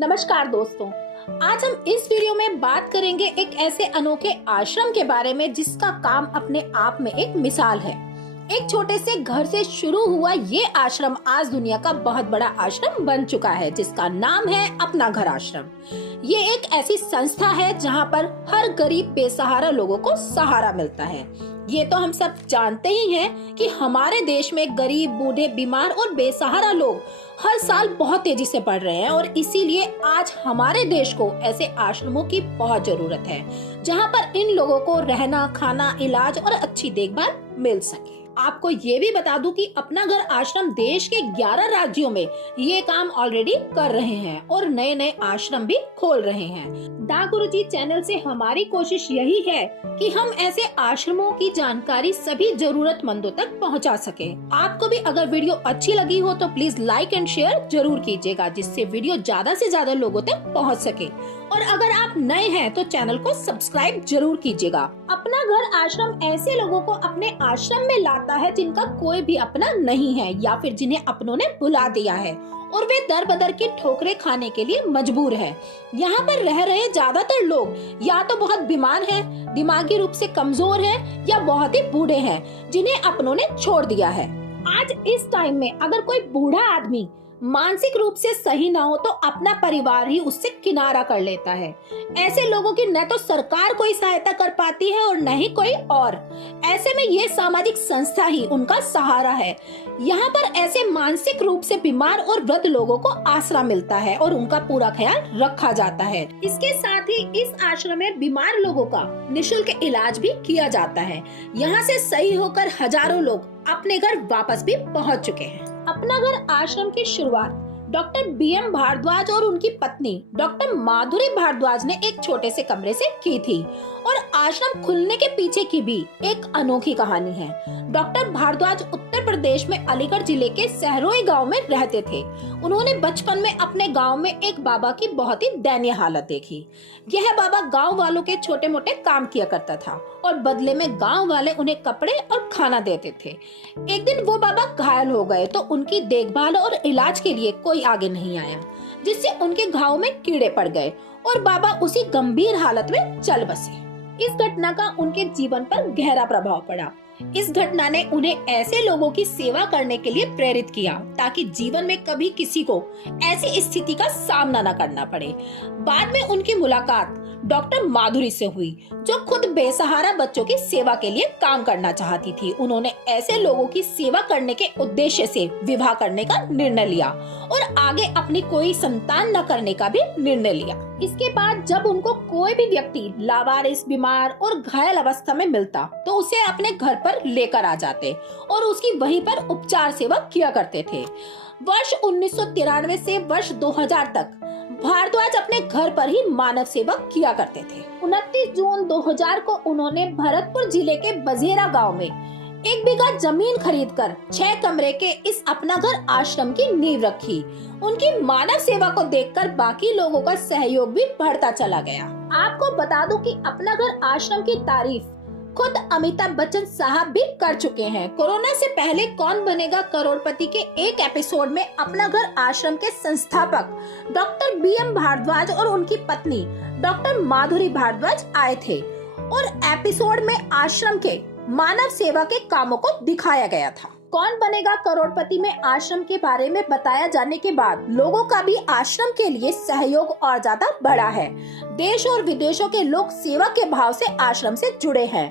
नमस्कार दोस्तों, आज हम इस वीडियो में बात करेंगे एक ऐसे अनोखे आश्रम के बारे में जिसका काम अपने आप में एक मिसाल है। एक छोटे से घर से शुरू हुआ ये आश्रम आज दुनिया का बहुत बड़ा आश्रम बन चुका है, जिसका नाम है अपना घर आश्रम। ये एक ऐसी संस्था है जहाँ पर हर गरीब बेसहारा लोगों को सहारा मिलता है। ये तो हम सब जानते ही हैं कि हमारे देश में गरीब, बूढ़े, बीमार और बेसहारा लोग हर साल बहुत तेजी से बढ़ रहे हैं और इसीलिए आज हमारे देश को ऐसे आश्रमों की बहुत जरूरत है जहाँ पर इन लोगों को रहना, खाना, इलाज और अच्छी देखभाल मिल सके। आपको ये भी बता दूं कि अपना घर आश्रम देश के 11 राज्यों में ये काम ऑलरेडी कर रहे हैं और नए नए आश्रम भी खोल रहे हैं। दा गुरुजी चैनल से हमारी कोशिश यही है कि हम ऐसे आश्रमों की जानकारी सभी जरूरतमंदों तक पहुंचा सके। आपको भी अगर वीडियो अच्छी लगी हो तो प्लीज लाइक एंड शेयर जरूर कीजिएगा, जिससे वीडियो ज्यादा से ज्यादा लोगों तक पहुंच सके। और अगर आप नए हैं तो चैनल को सब्सक्राइब जरूर कीजिएगा। अपना घर आश्रम ऐसे लोगों को अपने आश्रम में लाता है जिनका कोई भी अपना नहीं है या फिर जिन्हें अपनों ने भुला दिया है और वे दर बदर की ठोकरें खाने के लिए मजबूर है। यहाँ पर रह रहे ज्यादातर लोग या तो बहुत बीमार हैं, दिमागी रूप से कमजोर हैं या बहुत ही बूढ़े हैं जिन्हें अपनों ने छोड़ दिया है। आज इस टाइम में अगर कोई बूढ़ा आदमी मानसिक रूप से सही ना हो तो अपना परिवार ही उससे किनारा कर लेता है। ऐसे लोगों की न तो सरकार कोई सहायता कर पाती है और न ही कोई और। ऐसे में ये सामाजिक संस्था ही उनका सहारा है। यहाँ पर ऐसे मानसिक रूप से बीमार और वृद्ध लोगों को आसरा मिलता है और उनका पूरा ख्याल रखा जाता है। इसके साथ ही इस आश्रम में बीमार लोगों का निःशुल्क इलाज भी किया जाता है। यहाँ से सही होकर हजारों लोग अपने घर वापस भी पहुँच चुके हैं। अपना घर आश्रम की शुरुआत डॉक्टर BM भारद्वाज और उनकी पत्नी डॉक्टर माधुरी भारद्वाज ने एक छोटे से कमरे से की थी और आश्रम खुलने के पीछे की भी एक अनोखी कहानी है। डॉक्टर भारद्वाज उत्तर प्रदेश में अलीगढ़ जिले के सहरोई गांव में रहते थे। उन्होंने बचपन में अपने गांव में एक बाबा की बहुत ही दयनीय हालत देखी। यह बाबा गांव वालों के छोटे मोटे काम किया करता था और बदले में गांव वाले उन्हें कपड़े और खाना देते थे। एक दिन वो बाबा घायल हो गए तो उनकी देखभाल और इलाज के लिए कोई आगे नहीं आया, जिससे उनके घाव में कीड़े पड़ गए और बाबा उसी गंभीर हालत में चल बसे। इस घटना का उनके जीवन पर गहरा प्रभाव पड़ा। इस घटना ने उन्हें ऐसे लोगों की सेवा करने के लिए प्रेरित किया ताकि जीवन में कभी किसी को ऐसी स्थिति का सामना न करना पड़े। बाद में उनकी मुलाकात डॉक्टर माधुरी से हुई, जो खुद बेसहारा बच्चों की सेवा के लिए काम करना चाहती थी। उन्होंने ऐसे लोगों की सेवा करने के उद्देश्य से विवाह करने का निर्णय लिया और आगे अपनी कोई संतान न करने का भी निर्णय लिया। इसके बाद जब उनको कोई भी व्यक्ति लावारिस, बीमार और घायल अवस्था में मिलता तो उसे अपने घर पर लेकर आ जाते और उसकी वहीं पर उपचार सेवा किया करते थे। वर्ष 1993 से वर्ष 2000 तक भारद्वाज अपने घर पर ही मानव सेवा किया करते थे। 29 जून 2000 को उन्होंने भरतपुर जिले के बजेरा गांव में 1 बीघा जमीन खरीदकर 6 कमरे के इस अपना घर आश्रम की नींव रखी। उनकी मानव सेवा को देखकर बाकी लोगों का सहयोग भी बढ़ता चला गया। आपको बता दूं कि अपना घर आश्रम की तारीफ खुद अमिताभ बच्चन साहब भी कर चुके हैं। कोरोना से पहले कौन बनेगा करोड़पति के एक एपिसोड में अपना घर आश्रम के संस्थापक डॉक्टर BM भारद्वाज और उनकी पत्नी डॉक्टर माधुरी भारद्वाज आए थे और एपिसोड में आश्रम के मानव सेवा के कामों को दिखाया गया था। कौन बनेगा करोड़पति में आश्रम के बारे में बताया जाने के बाद लोगों का भी आश्रम के लिए सहयोग और ज्यादा बढ़ा है। देश और विदेशों के लोग सेवा के भाव से आश्रम से जुड़े हैं।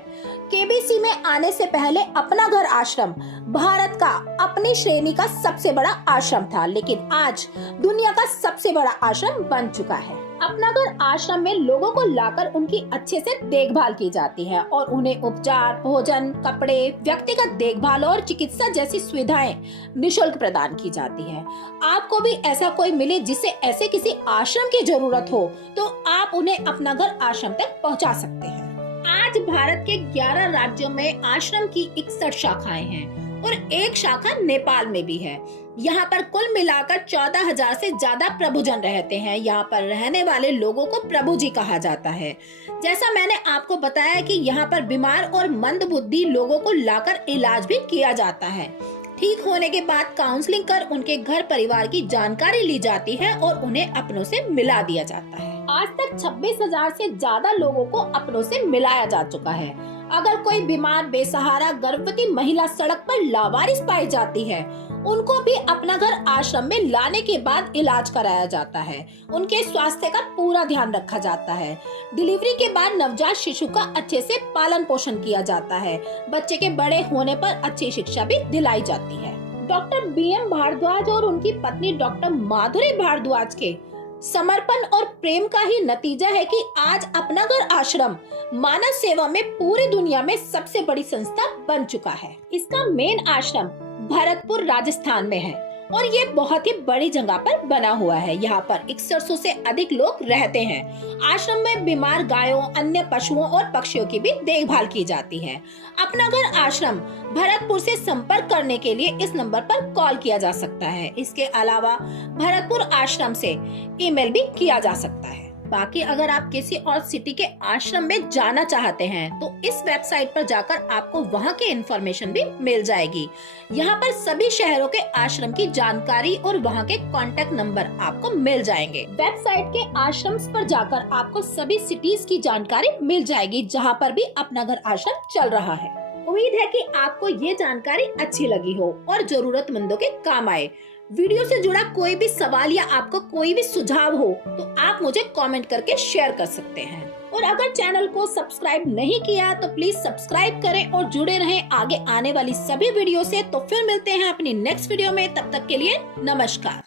KBC में आने से पहले अपना घर आश्रम भारत का अपनी श्रेणी का सबसे बड़ा आश्रम था, लेकिन आज दुनिया का सबसे बड़ा आश्रम बन चुका है। अपना घर आश्रम में लोगों को लाकर उनकी अच्छे से देखभाल की जाती है और उन्हें उपचार, भोजन, कपड़े, व्यक्तिगत देखभाल और चिकित्सा जैसी सुविधाएं निःशुल्क प्रदान की जाती है। आपको भी ऐसा कोई मिले जिसे ऐसे किसी आश्रम की जरूरत हो तो आप उन्हें अपना घर आश्रम तक पहुंचा सकते हैं। आज भारत के 11 राज्यों में आश्रम की 61 शाखाएं हैं और एक शाखा नेपाल में भी है। यहाँ पर कुल मिलाकर 14,000 से ज्यादा प्रभुजन रहते हैं। यहाँ पर रहने वाले लोगों को प्रभु जी कहा जाता है। जैसा मैंने आपको बताया कि यहाँ पर बीमार और मंदबुद्धि लोगों को लाकर इलाज भी किया जाता है। ठीक होने के बाद काउंसलिंग कर उनके घर परिवार की जानकारी ली जाती है और उन्हें अपनों से मिला दिया जाता है। आज तक 26,000 से ज्यादा लोगों को अपनों से मिलाया जा चुका है। अगर कोई बीमार, बेसहारा, गर्भवती महिला सड़क पर लावारिस पाई जाती है, उनको भी अपना घर आश्रम में लाने के बाद इलाज कराया जाता है। उनके स्वास्थ्य का पूरा ध्यान रखा जाता है। डिलीवरी के बाद नवजात शिशु का अच्छे से पालन पोषण किया जाता है। बच्चे के बड़े होने पर अच्छी शिक्षा भी दिलाई जाती है। डॉक्टर BM भारद्वाज और उनकी पत्नी डॉक्टर माधुरी भारद्वाज के समर्पण और प्रेम का ही नतीजा है कि आज अपना घर आश्रम मानव सेवा में पूरी दुनिया में सबसे बड़ी संस्था बन चुका है। इसका मेन आश्रम भरतपुर राजस्थान में है और ये बहुत ही बड़ी जगह पर बना हुआ है। यहाँ पर 6100 से अधिक लोग रहते हैं। आश्रम में बीमार गायों, अन्य पशुओं और पक्षियों की भी देखभाल की जाती है। अपना घर आश्रम भरतपुर से संपर्क करने के लिए इस नंबर पर कॉल किया जा सकता है। इसके अलावा भरतपुर आश्रम से ईमेल भी किया जा सकता है। बाकी अगर आप किसी और सिटी के आश्रम में जाना चाहते हैं तो इस वेबसाइट पर जाकर आपको वहां की इंफॉर्मेशन भी मिल जाएगी। यहाँ पर सभी शहरों के आश्रम की जानकारी और वहां के कांटेक्ट नंबर आपको मिल जाएंगे। वेबसाइट के आश्रम पर जाकर आपको सभी सिटीज की जानकारी मिल जाएगी जहाँ पर भी अपना घर आश्रम चल रहा है। उम्मीद है कि आपको ये जानकारी अच्छी लगी हो और जरूरतमंदों के काम आए। वीडियो से जुड़ा कोई भी सवाल या आपको कोई भी सुझाव हो तो आप मुझे कमेंट करके शेयर कर सकते हैं। और अगर चैनल को सब्सक्राइब नहीं किया तो प्लीज सब्सक्राइब करें और जुड़े रहें आगे आने वाली सभी वीडियो से। तो फिर मिलते हैं अपनी नेक्स्ट वीडियो में, तब तक के लिए नमस्कार।